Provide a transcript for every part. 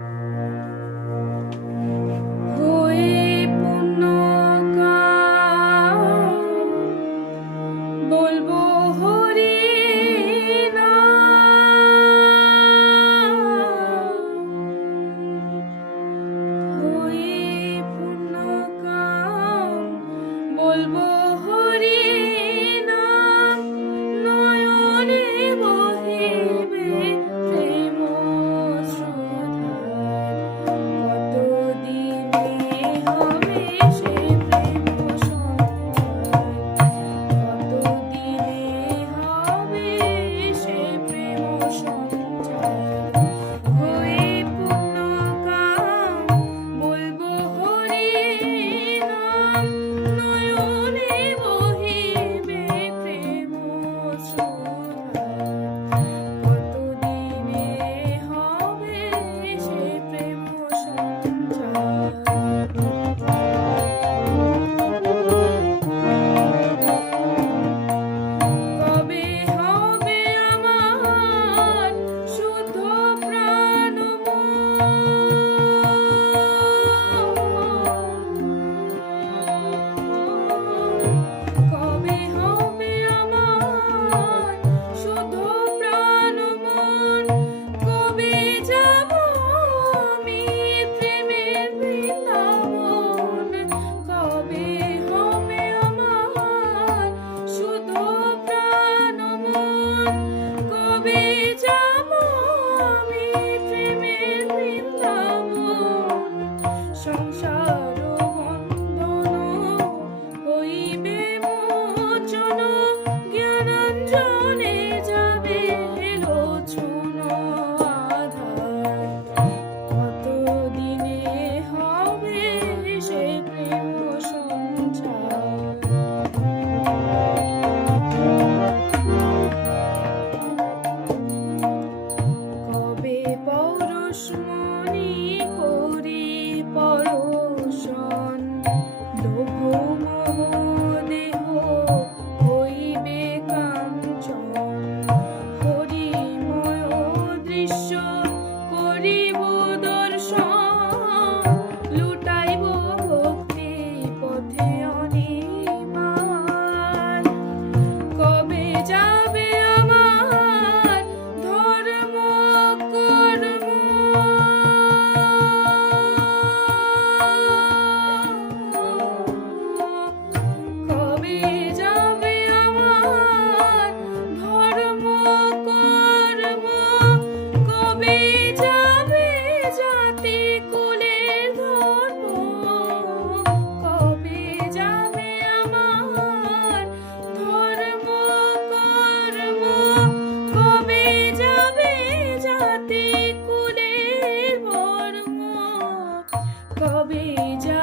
Mm-hmm.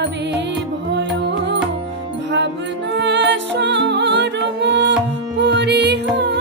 যাবে ভয় ভাবনা সরম পরিহার